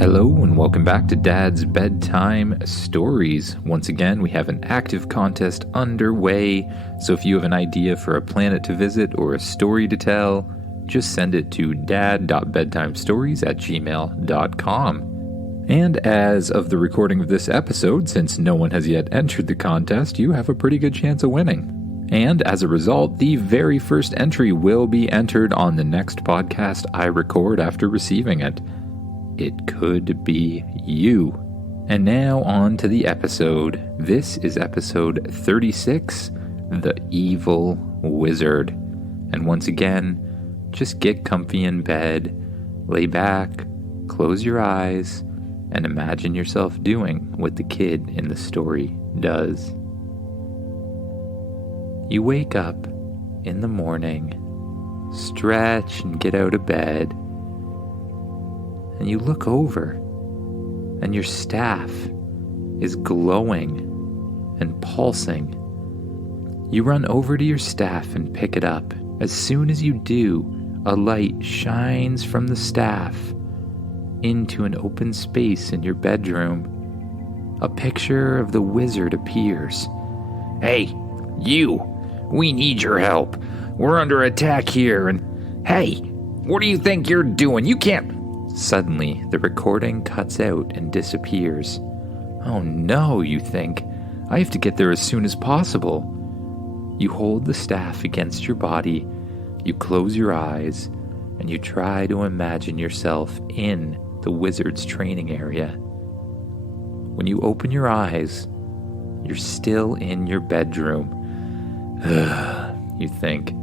Hello and welcome back to Dad's Bedtime Stories. Once again, we have an active contest underway, so if you have an idea for a planet to visit or a story to tell, just send it to dad.bedtimestories@gmail.com. And as of the recording of this episode, since no one has yet entered the contest, you have a pretty good chance of winning. And as a result, the very first entry will be entered on the next podcast I record after receiving it. It could be you. And now on to the episode. This is episode 36, The Evil Wizard. And once again, just get comfy in bed, lay back, close your eyes, and imagine yourself doing what the kid in the story does. You wake up in the morning, stretch and get out of bed, and you look over, and your staff is glowing and pulsing. You run over to your staff and pick it up. As soon as you do, a light shines from the staff into an open space in your bedroom. A picture of the wizard appears. Hey, you! We need your help. We're under attack here, and hey, what do you think you're doing? You can't... Suddenly, the recording cuts out and disappears. Oh no, you think. I have to get there as soon as possible. You hold the staff against your body, you close your eyes, and you try to imagine yourself in the wizard's training area. When you open your eyes, you're still in your bedroom. You think,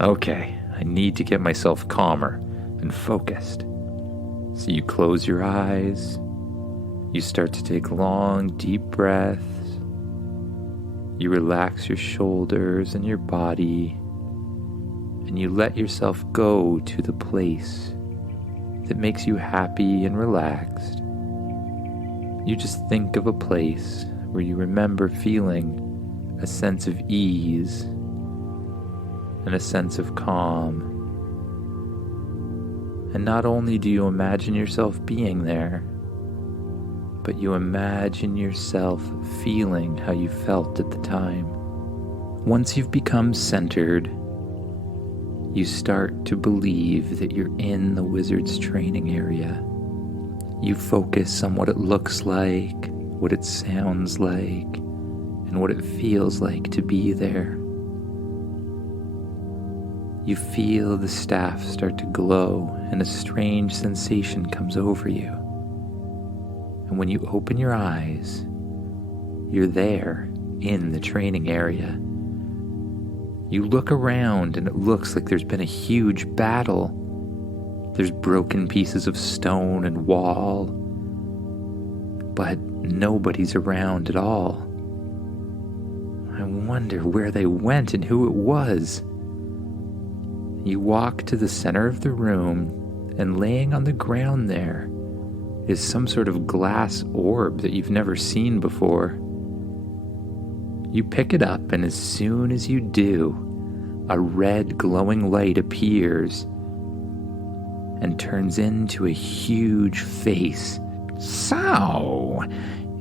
okay, I need to get myself calmer and focused. So you close your eyes, you start to take long, deep breaths, you relax your shoulders and your body, and you let yourself go to the place that makes you happy and relaxed. You just think of a place where you remember feeling a sense of ease and a sense of calm. And not only do you imagine yourself being there, but you imagine yourself feeling how you felt at the time. Once you've become centered, you start to believe that you're in the wizard's training area. You focus on what it looks like, what it sounds like, and what it feels like to be there. You feel the staff start to glow, and a strange sensation comes over you. And when you open your eyes, you're there in the training area. You look around, and it looks like there's been a huge battle. There's broken pieces of stone and wall, but nobody's around at all. I wonder where they went and who it was. You walk to the center of the room, and laying on the ground there is some sort of glass orb that you've never seen before. You pick it up, and as soon as you do, a red glowing light appears and turns into a huge face. So,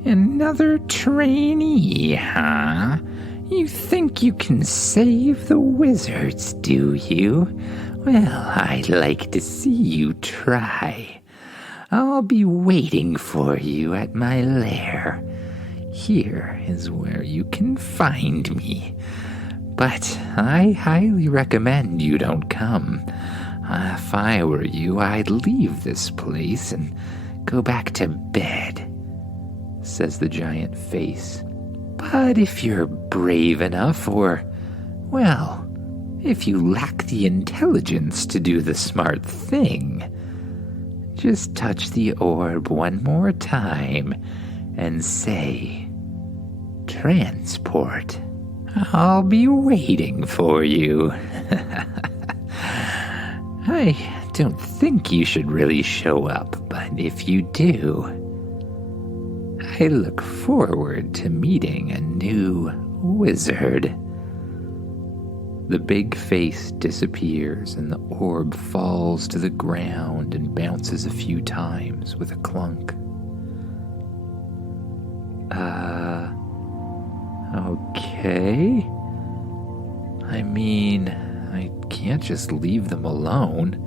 another trainee, huh? You think you can save the wizards, do you? Well, I'd like to see you try. I'll be waiting for you at my lair. Here is where you can find me. But I highly recommend you don't come. If I were you, I'd leave this place and go back to bed, says the giant face. But if you're brave enough, or, well, if you lack the intelligence to do the smart thing, just touch the orb one more time and say, "Transport." I'll be waiting for you. I don't think you should really show up, but if you do, I look forward to meeting a new wizard. The big face disappears and the orb falls to the ground and bounces a few times with a clunk. Okay. I mean, I can't just leave them alone.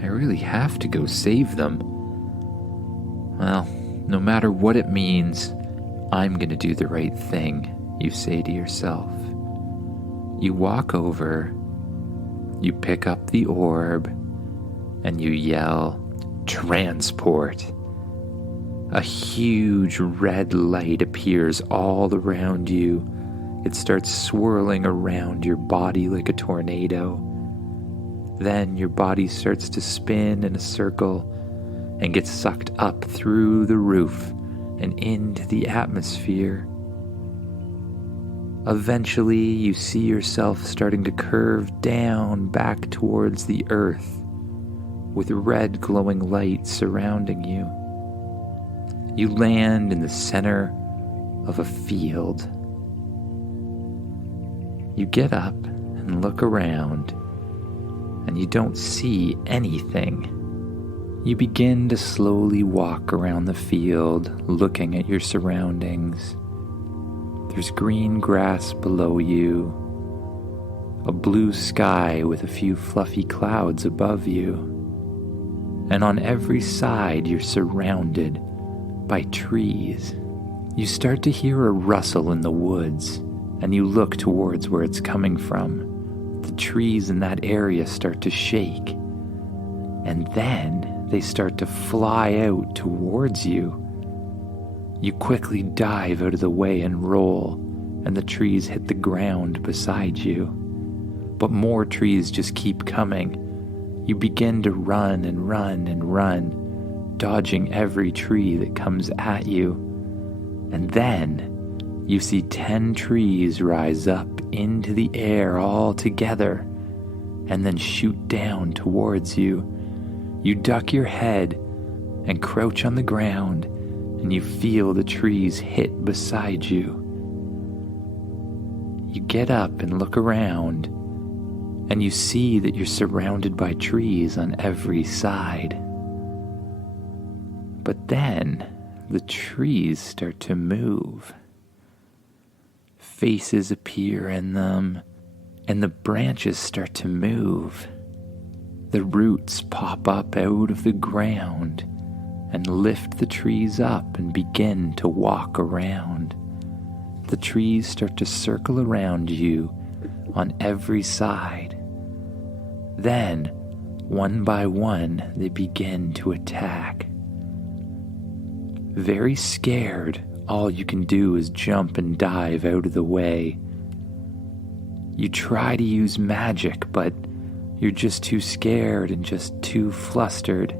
I really have to go save them. Well, no matter what it means, I'm gonna do the right thing, you say to yourself. You walk over, you pick up the orb, and you yell, "Transport!" A huge red light appears all around you. It starts swirling around your body like a tornado. Then your body starts to spin in a circle and gets sucked up through the roof and into the atmosphere. Eventually, you see yourself starting to curve down back towards the earth, with red glowing light surrounding you. You land in the center of a field. You get up and look around, and you don't see anything. You begin to slowly walk around the field, looking at your surroundings. There's green grass below you, a blue sky with a few fluffy clouds above you, and on every side you're surrounded by trees. You start to hear a rustle in the woods, and you look towards where it's coming from. The trees in that area start to shake, and then they start to fly out towards you. You quickly dive out of the way and roll, and the trees hit the ground beside you. But more trees just keep coming. You begin to run and run and run, dodging every tree that comes at you. And then you see 10 trees rise up into the air all together, and then shoot down towards you. You duck your head and crouch on the ground, and you feel the trees hit beside you. You get up and look around, and you see that you're surrounded by trees on every side. But then the trees start to move. Faces appear in them, and the branches start to move. The roots pop up out of the ground and lift the trees up and begin to walk around. The trees start to circle around you on every side. Then, one by one, they begin to attack. Very scared, all you can do is jump and dive out of the way. You try to use magic, but you're just too scared and just too flustered.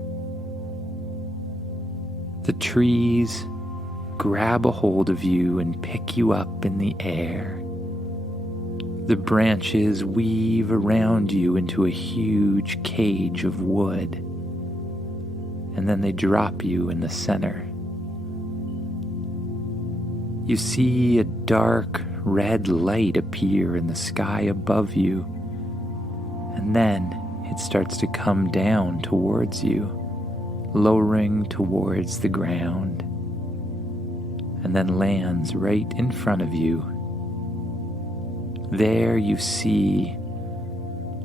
The trees grab a hold of you and pick you up in the air. The branches weave around you into a huge cage of wood, and then they drop you in the center. You see a dark red light appear in the sky above you, and then it starts to come down towards you, lowering towards the ground, and then lands right in front of you. There you see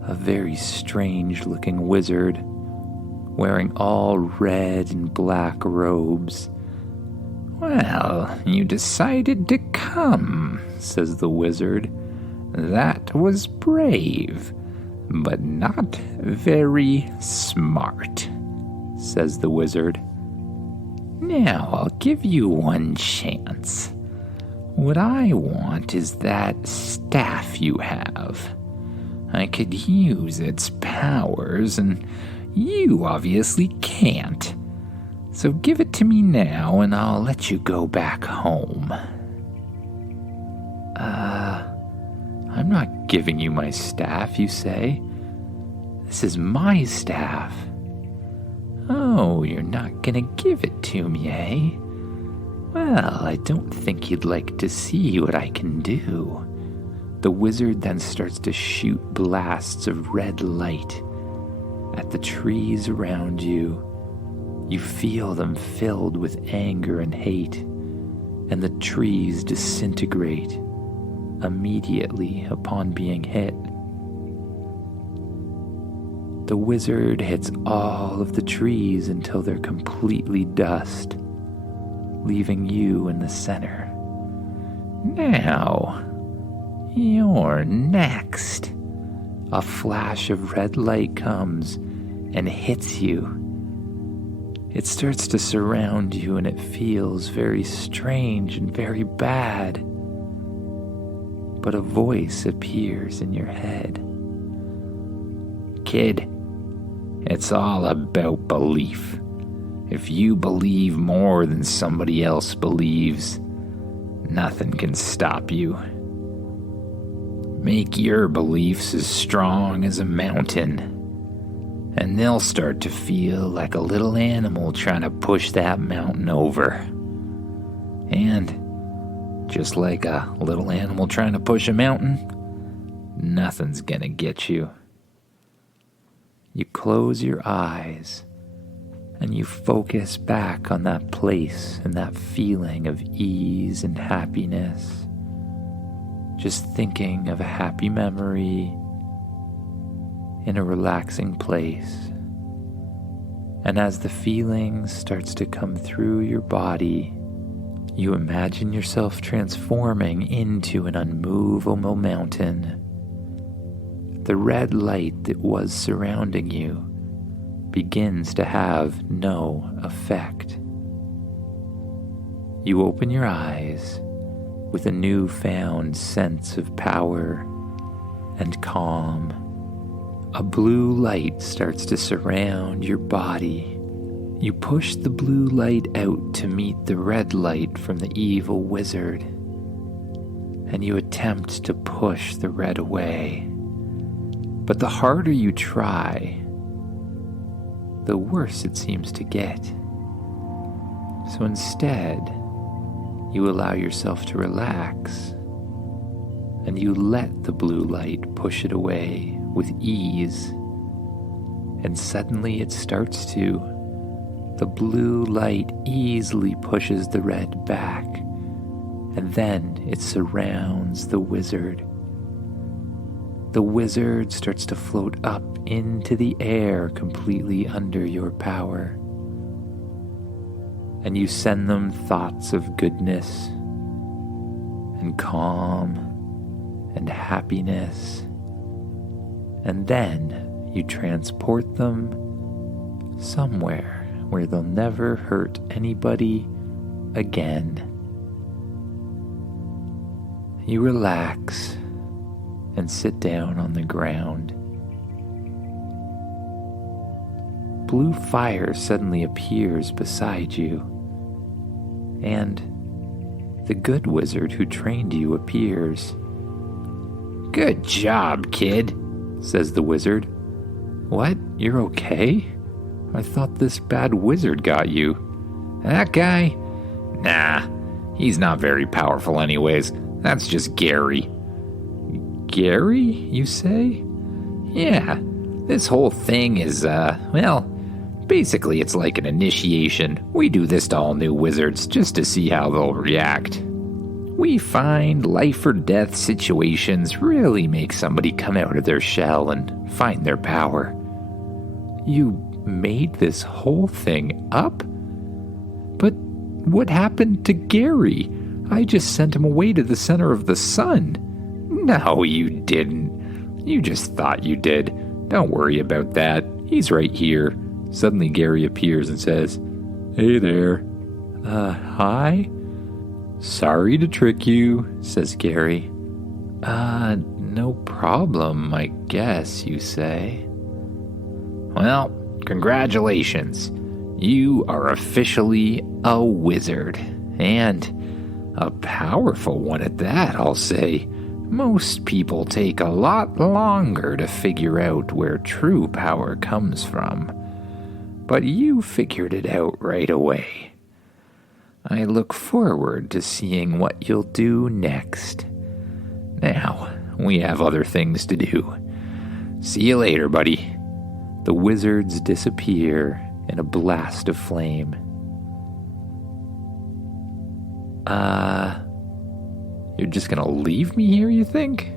a very strange-looking wizard wearing all red and black robes. "Well, you decided to come," says the wizard. "That was brave, but not very smart," says the wizard. "Now I'll give you one chance. What I want is that staff you have. I could use its powers, and you obviously can't. So give it to me now, and I'll let you go back home." I'm not giving you my staff, you say. This is my staff. "Oh, you're not gonna give it to me, eh? Well, I don't think you'd like to see what I can do. The wizard then starts to shoot blasts of red light at the trees around you. You feel them filled with anger and hate, and the trees disintegrate immediately upon being hit. The wizard hits all of the trees until they're completely dust, leaving you in the center. Now, you're next. A flash of red light comes and hits you. It starts to surround you and it feels very strange and very bad. But a voice appears in your head. Kid, it's all about belief. If you believe more than somebody else believes, nothing can stop you. Make your beliefs as strong as a mountain, and they'll start to feel like a little animal trying to push that mountain over. And just like a little animal trying to push a mountain, nothing's gonna get you. You close your eyes and you focus back on that place and that feeling of ease and happiness. Just thinking of a happy memory in a relaxing place. And as the feeling starts to come through your body, you imagine yourself transforming into an unmovable mountain. The red light that was surrounding you begins to have no effect. You open your eyes with a newfound sense of power and calm. A blue light starts to surround your body. You push the blue light out to meet the red light from the evil wizard, and you attempt to push the red away. But the harder you try, the worse it seems to get. So instead, you allow yourself to relax, and you let the blue light push it away with ease. And suddenly it starts to. The blue light easily pushes the red back, and then it surrounds the wizard. The wizard starts to float up into the air completely under your power. And you send them thoughts of goodness and calm and happiness. And then you transport them somewhere where they'll never hurt anybody again. You relax and sit down on the ground. Blue fire suddenly appears beside you, and the good wizard who trained you appears. Good job, kid, says the wizard. What? You're okay? I thought this bad wizard got you. That guy? Nah, he's not very powerful anyways. That's just Gary. Gary, you say? Yeah, this whole thing is, basically it's like an initiation. We do this to all new wizards just to see how they'll react. We find life or death situations really make somebody come out of their shell and find their power. You made this whole thing up? But what happened to Gary? I just sent him away to the center of the sun. No, you didn't. You just thought you did. Don't worry about that. He's right here. Suddenly Gary appears and says, "Hey there." Hi? Sorry to trick you, says Gary. No problem, I guess, you say. Well, congratulations. You are officially a wizard. And a powerful one at that, I'll say. Most people take a lot longer to figure out where true power comes from. But you figured it out right away. I look forward to seeing what you'll do next. Now, We have other things to do. See you later, buddy. The wizards disappear in a blast of flame. You're just gonna leave me here, you think?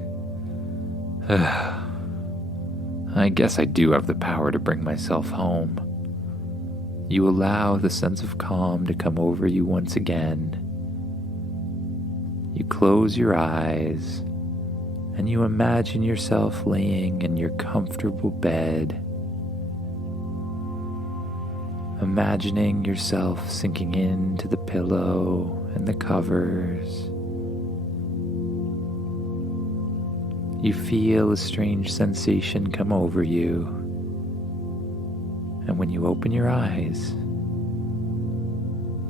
I guess I do have the power to bring myself home. You allow the sense of calm to come over you once again. You close your eyes and you imagine yourself laying in your comfortable bed, imagining yourself sinking into the pillow and the covers. You feel a strange sensation come over you, and when you open your eyes,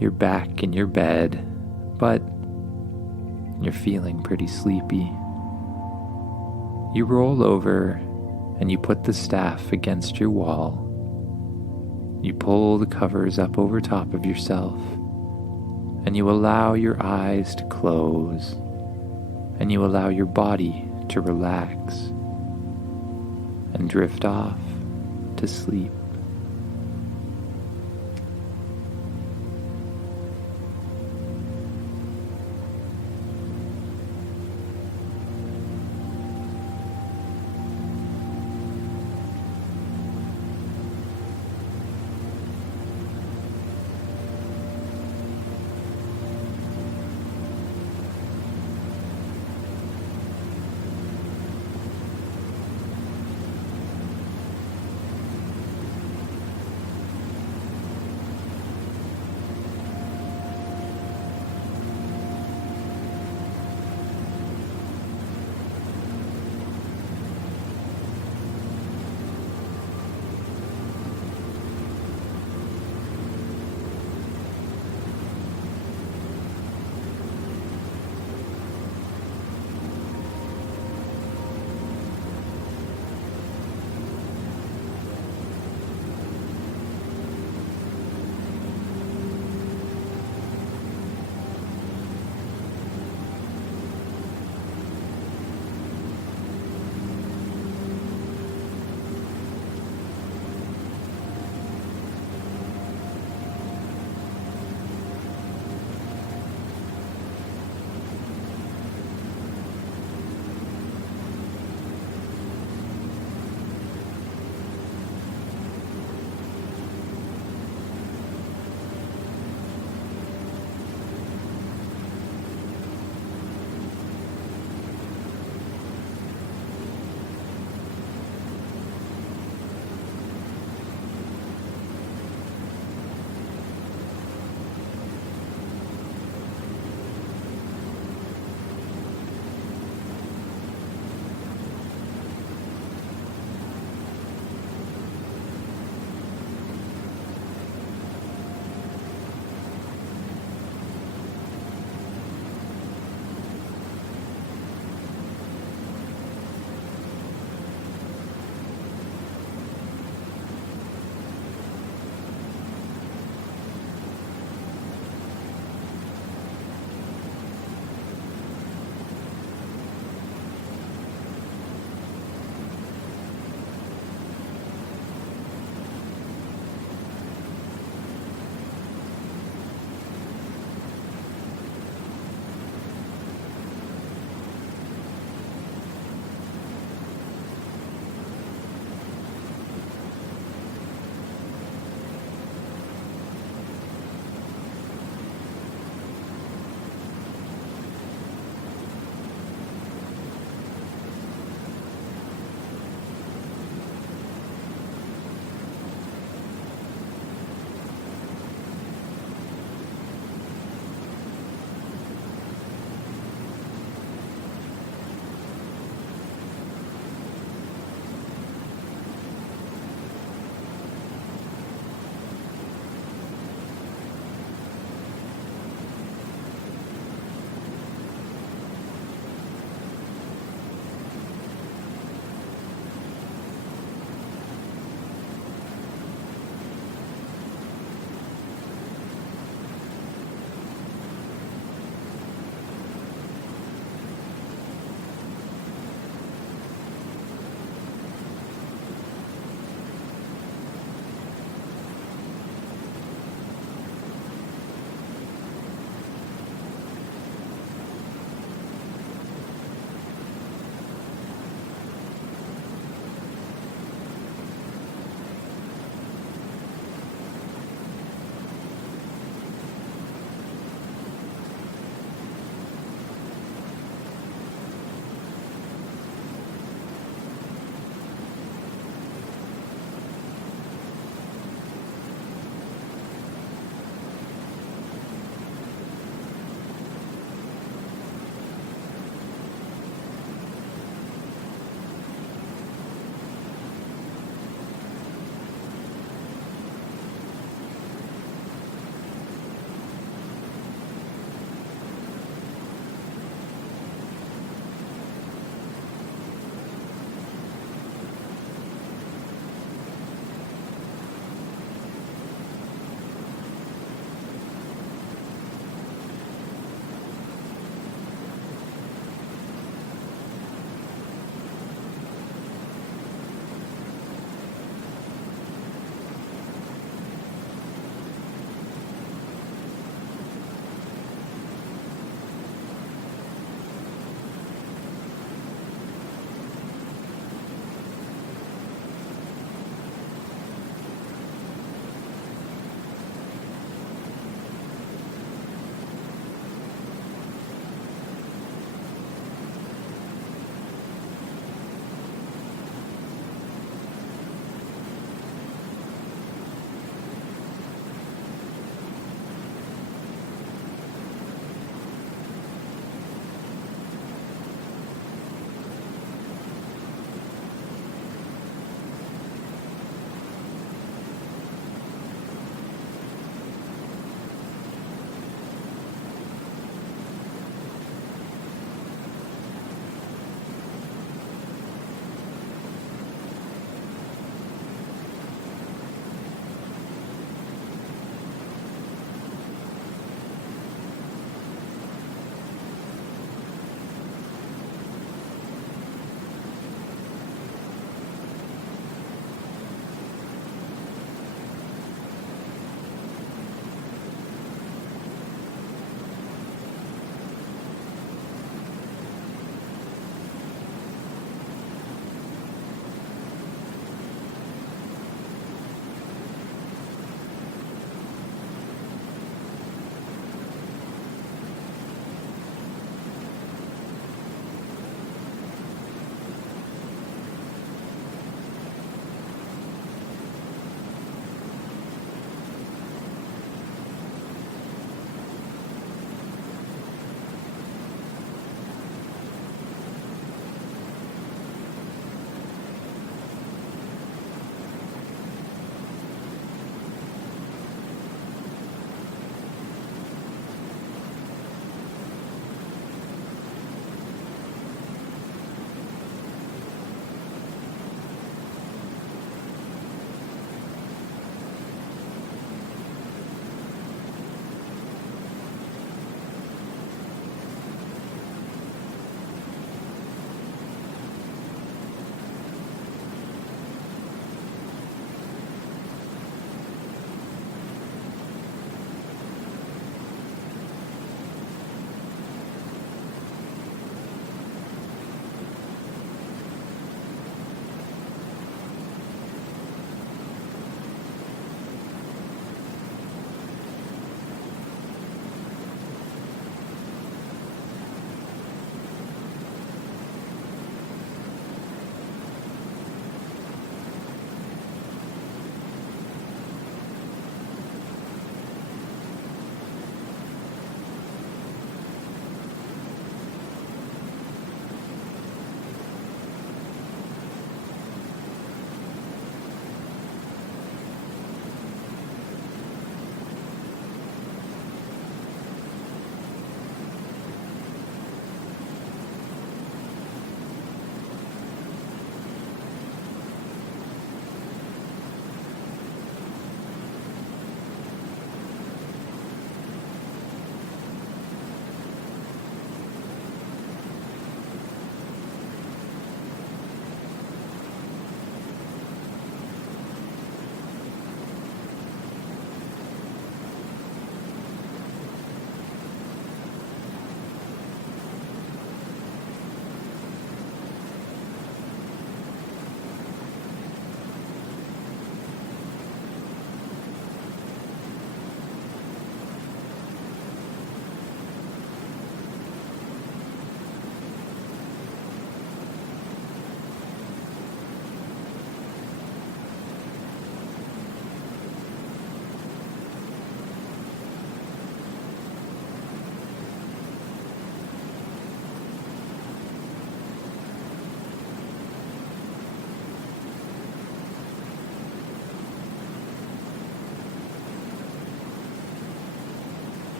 you're back in your bed, but you're feeling pretty sleepy. You roll over and you put the staff against your wall. You pull the covers up over top of yourself, and you allow your eyes to close, and you allow your body to relax and drift off to sleep.